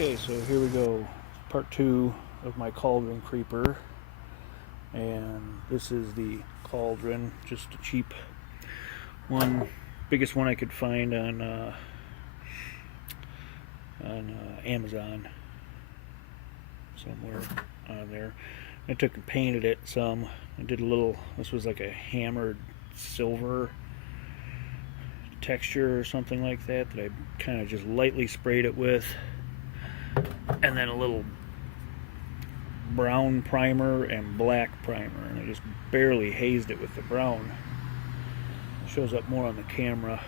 Okay, so here we go. Part 2 of my Cauldren Creeper. And this is the Cauldren, just a cheap one, biggest one I could find on Amazon somewhere on there. I took and painted it some. I did a little, this was like a hammered silver texture or something like that I kind of just lightly sprayed it with, and then a little brown primer and black primer, and I just barely hazed it with the brown. It shows up more on the camera.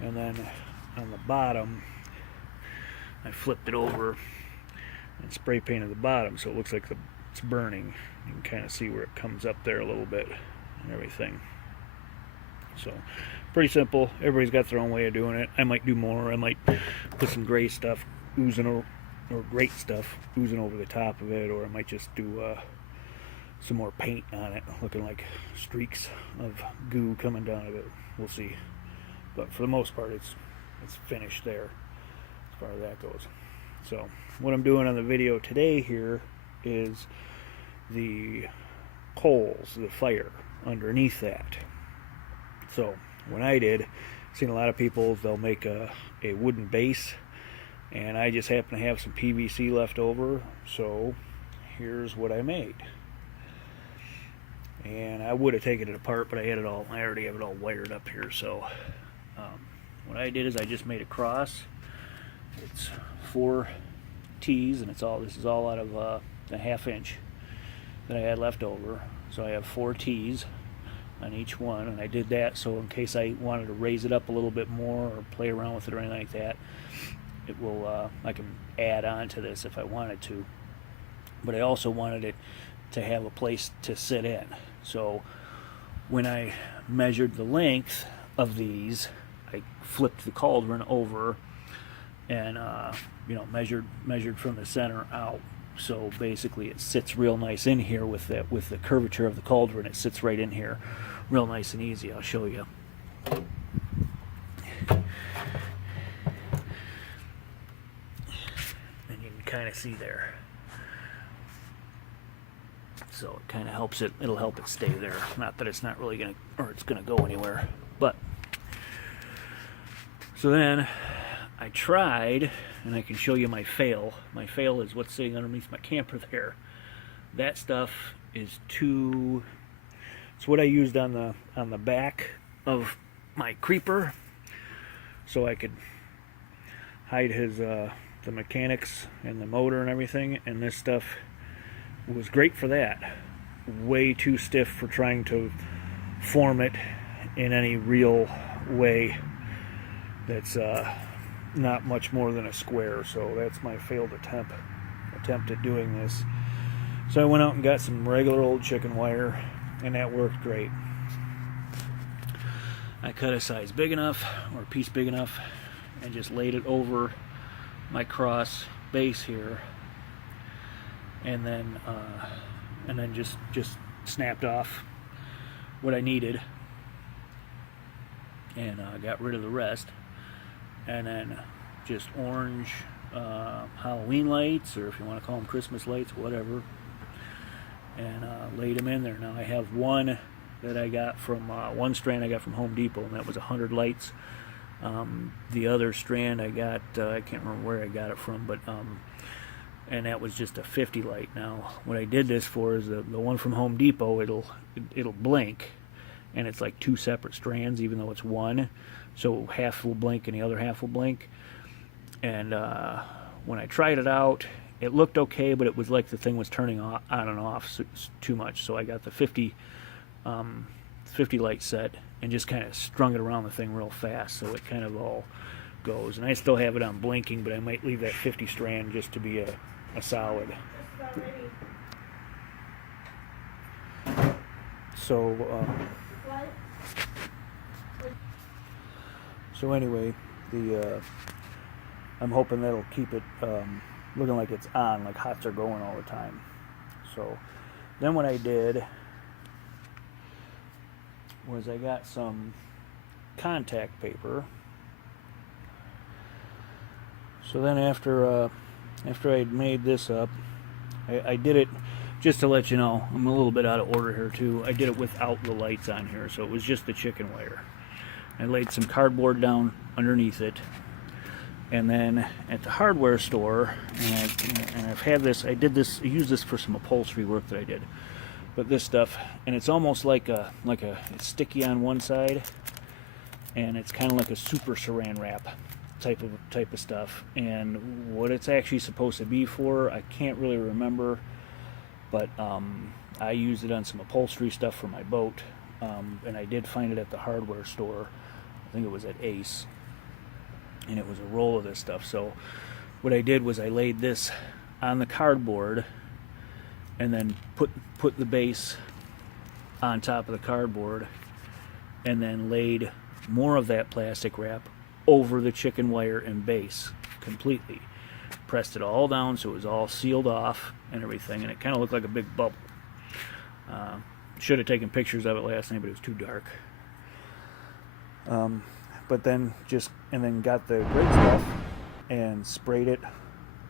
And then on the bottom I flipped it over and spray painted the bottom so it looks like it's burning. You can kind of see where it comes up there a little bit and everything. So pretty simple. Everybody's got their own way of doing it. I might do more. I might put some gray stuff oozing or great stuff oozing over the top of it, or I might just do some more paint on it, looking like streaks of goo coming down of it. We'll see. But for the most part, it's finished there as far as that goes. So what I'm doing on the video today here is the coals, the fire underneath that. So what I did, seen a lot of people, they'll make a wooden base, and I just happen to have some PVC left over, so here's what I made. And I would have taken it apart, but I already have it all wired up here. So what I did is I just made a cross. It's 4 T's, and this is all out of the 1/2 inch that I had left over. So I have 4 T's on each one, and I did that so in case I wanted to raise it up a little bit more or play around with it or anything like that, it will I can add on to this if I wanted to. But I also wanted it to have a place to sit in. So when I measured the length of these, I flipped the cauldron over and measured from the center out. So basically it sits real nice in here with the curvature of the cauldron. It sits right in here real nice and easy. I'll show you. And you can kind of see there. So it kind of helps it, it'll help it stay there. Not that it's not really going to, or it's going to go anywhere. But, so then I tried, and I can show you my fail. My fail is what's sitting underneath my camper there. That stuff is too, it's what I used on the back of my creeper, so I could hide the mechanics and the motor and everything, and this stuff was great for that. Way too stiff for trying to form it in any real way. That's not much more than a square, so that's my failed attempt at doing this. So I went out and got some regular old chicken wire, and that worked great. I cut a size big enough, or a piece big enough, and just laid it over my cross base here, and then just snapped off what I needed, and got rid of the rest, and then just orange Halloween lights, or if you want to call them Christmas lights, whatever, and laid them in there. Now I have one that I got from one strand I got from Home Depot, and that was 100 lights. The other strand I got, I can't remember where I got it from, but and that was just a 50 light. Now what I did this for is the one from Home Depot, it'll blink, and it's like 2 separate strands even though it's one, so half will blink and the other half will blink. And when I tried it out, it looked okay, but it was like the thing was turning on and off too much. So I got the 50 light set and just kind of strung it around the thing real fast, so it kind of all goes. And I still have it on blinking, but I might leave that 50 strand just to be a solid. So anyway, I'm hoping that'll keep it looking like it's on, like hots are going all the time. So then what I did was I got some contact paper. So then after I'd made this up, I did it, just to let you know, I'm a little bit out of order here too. I did it without the lights on here, so it was just the chicken wire. I laid some cardboard down underneath it, and then at the hardware store, and I've had this, I used this for some upholstery work that I did. But this stuff, and it's almost like it's sticky on one side, and it's kind of like a super saran wrap type of stuff. And what it's actually supposed to be for, I can't really remember, but I used it on some upholstery stuff for my boat, and I did find it at the hardware store. I think it was at Ace, and it was a roll of this stuff. So what I did was I laid this on the cardboard, and then put the base on top of the cardboard, and then laid more of that plastic wrap over the chicken wire and base completely. Pressed it all down so it was all sealed off and everything, and it kind of looked like a big bubble. Should have taken pictures of it last night, but it was too dark. But then got the great stuff and sprayed it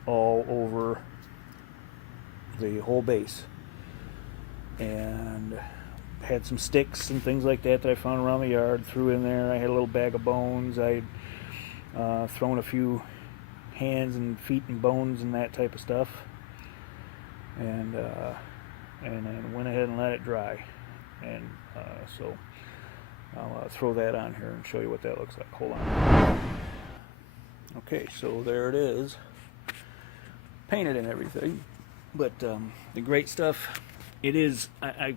all over the whole base, and had some sticks and things like that I found around the yard, threw in there. I had a little bag of bones. I'd thrown a few hands and feet and bones and that type of stuff, and then went ahead and let it dry. And so I'll throw that on here and show you what that looks like. Hold on. Okay, so there it is, painted and everything. But the great stuff, it is, I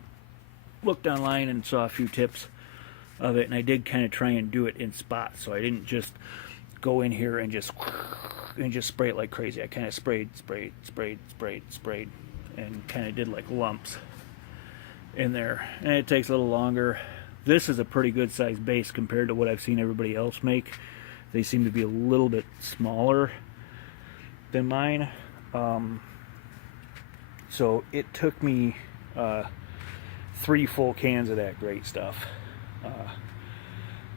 looked online and saw a few tips of it, and I did kind of try and do it in spots, so I didn't just go in here and just spray it like crazy. I kind of sprayed, and kind of did like lumps in there, and it takes a little longer. This is a pretty good sized base compared to what I've seen everybody else make. They seem to be a little bit smaller than mine. So it took me 3 full cans of that great stuff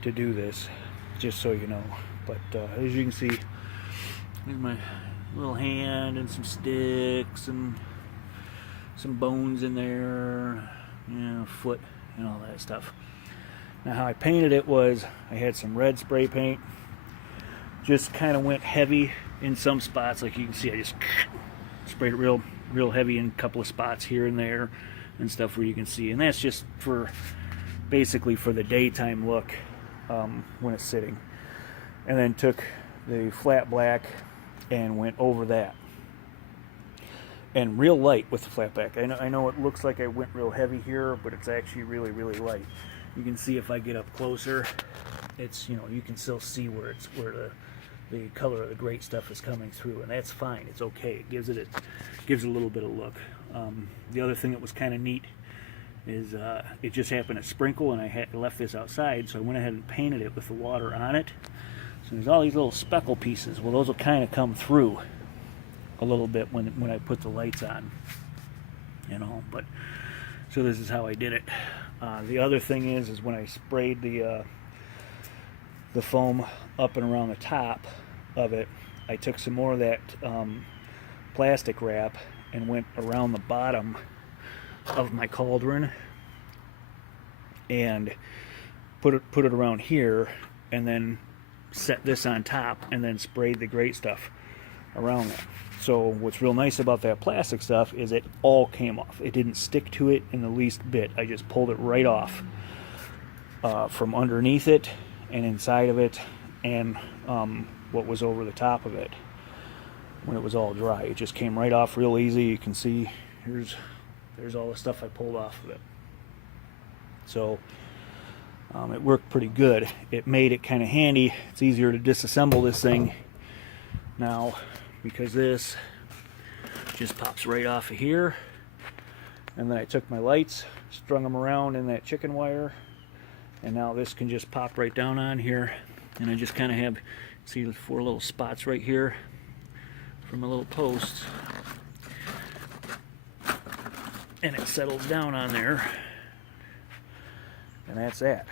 to do this, just so you know. But as you can see, there's my little hand and some sticks and some bones in there, foot and all that stuff. Now how I painted it was, I had some red spray paint, just kind of went heavy in some spots. Like you can see, I just sprayed it real heavy in a couple of spots here and there and stuff where you can see, and that's just for basically for the daytime look when it's sitting. And then took the flat black and went over that, and real light with the flat black. I know it looks like I went real heavy here, but it's actually really light. You can see if I get up closer, it's, you can still see where the color of the great stuff is coming through, and that's fine. It's okay. It gives it a little bit of look. The other thing that was kind of neat is it just happened to sprinkle, and I left this outside, so I went ahead and painted it with the water on it. So there's all these little speckle pieces. Well, those will kind of come through a little bit when I put the lights on, But so this is how I did it. The other thing is when I sprayed the foam up and around the top of it, I took some more of that plastic wrap and went around the bottom of my cauldron and put it around here, and then set this on top, and then sprayed the great stuff around that. So what's real nice about that plastic stuff is it all came off. It didn't stick to it in the least bit. I just pulled it right off from underneath it and inside of it, and what was over the top of it when it was all dry. It just came right off real easy. You can see there's all the stuff I pulled off of it. So it worked pretty good. It made it kind of handy. It's easier to disassemble this thing now, because this just pops right off of here. And then I took my lights, strung them around in that chicken wire, and now this can just pop right down on here. And I just kind of have, see the 4 little spots right here from a little post, and it settles down on there, and that's that.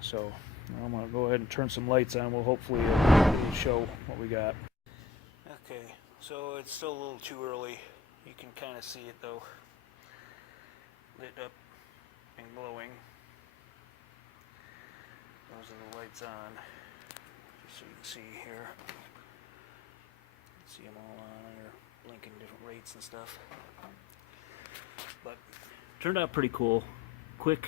So I'm going to go ahead and turn some lights on. We'll hopefully it'll show what we got. Okay, so it's still a little too early. You can kind of see it though, lit up and glowing. Those are the lights on, just so you can see here. See them all on, they're blinking different rates and stuff. But turned out pretty cool, quick,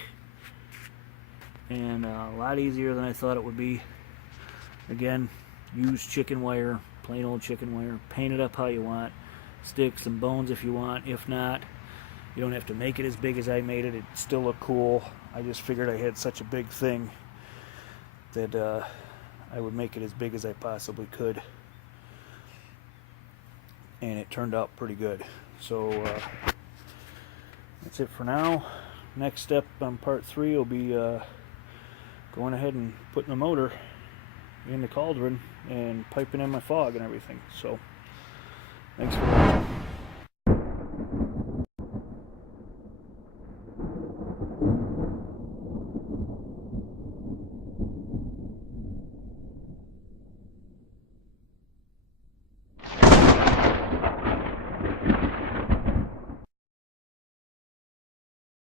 and a lot easier than I thought it would be. Again, use chicken wire, plain old chicken wire, paint it up how you want, stick some bones if you want. If not, you don't have to make it as big as I made it. It still look cool. I just figured I had such a big thing that I would make it as big as I possibly could, and it turned out pretty good. So that's it for now. Next step on part 3 will be going ahead and putting the motor in the cauldron and piping in my fog and everything. So thanks for watching.